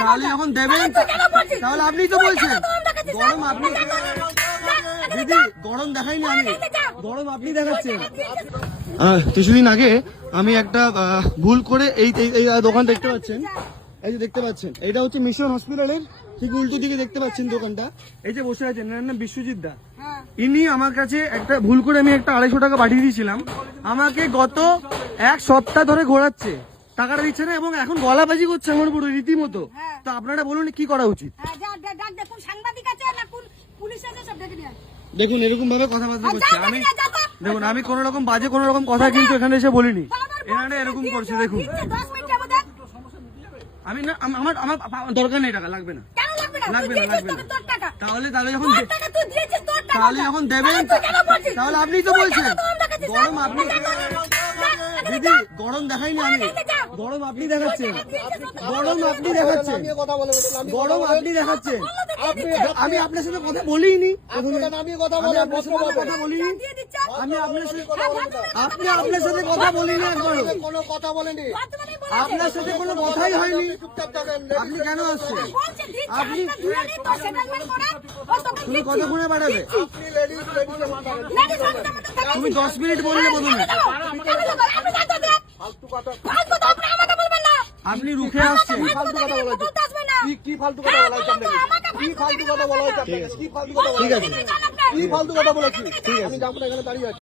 তাহলে যখন দেবেন তাহলে আপনি তো বলছেন গরম আপনি দিদি গরম দেখাইনি আমি গরম আপনি দেখাচ্ছেন। কিছুদিন আগে আমি একটা ভুল করে এই দোকান দেখতে পাচ্ছেন, এই যে দেখতে পাচ্ছেন এটা হচ্ছে মিশন হসপিটালের ঠিক উল্টো দিকে দেখতে পাচ্ছেন দোকানটা, এই যে বসে আছেন এনার নাম বিশ্বজিৎ দা। ইনি আমার কাছে একটা ভুল করে আমি একটা 250 টাকা পাঠিয়ে দিয়েছিলাম, আমাকে গত 1 সপ্তাহ ধরে ঘোরাচ্ছে, টাকাটা দিচ্ছে না এবং এখন গলাবাজি করছে আমার পুরো রীতিমতো। তো আপনারা বলুন কি করা উচিত? দেখুন এরকম ভাবে কথাবার্তা করছে, আমি দেখুন আমি কোন রকম বাজে কোন রকম কথা কিন্তু এখানে এসে বলিনি, এনারা এরকম করছে দেখুন। আমি না আমার আমার দরকার নেই, টাকা লাগবে না, লাগবে না, লাগবে না। তাহলে যখন দেবেন তাহলে আপনি তো বলছেন গরম আপনি দিদি গরম দেখাইনি আমি গরম আপনি দেখাচ্ছেন, গরম আপনি দেখাচ্ছেন, গরম আপনি দেখাচ্ছেন। আমি আপনার সাথে কথা বলিনি, আমি আপনার সাথে কথা বলিনি, আমি আপনার সাথে আপনার সাথে কথা বলিনি, একবারও কোনো কথা বলেনি, আপনার সাথে কোনো কথাই হয়নি। আপনি কেন আসছেন? আপনি তুমি কতক্ষণে পাঠাবে? তুমি 10 মিনিট বললে প্রথমে, আপনি রুখে আসছেন। কি ফালতু কথা বলা হচ্ছে আপনাকে? কি ফালতু কথা বলা হচ্ছে আপনাকে? কি ফালতু কথা বলা হচ্ছে? কি ফালতু কথা বলেছি? আমি যাবো না, এখানে দাঁড়িয়ে আছি।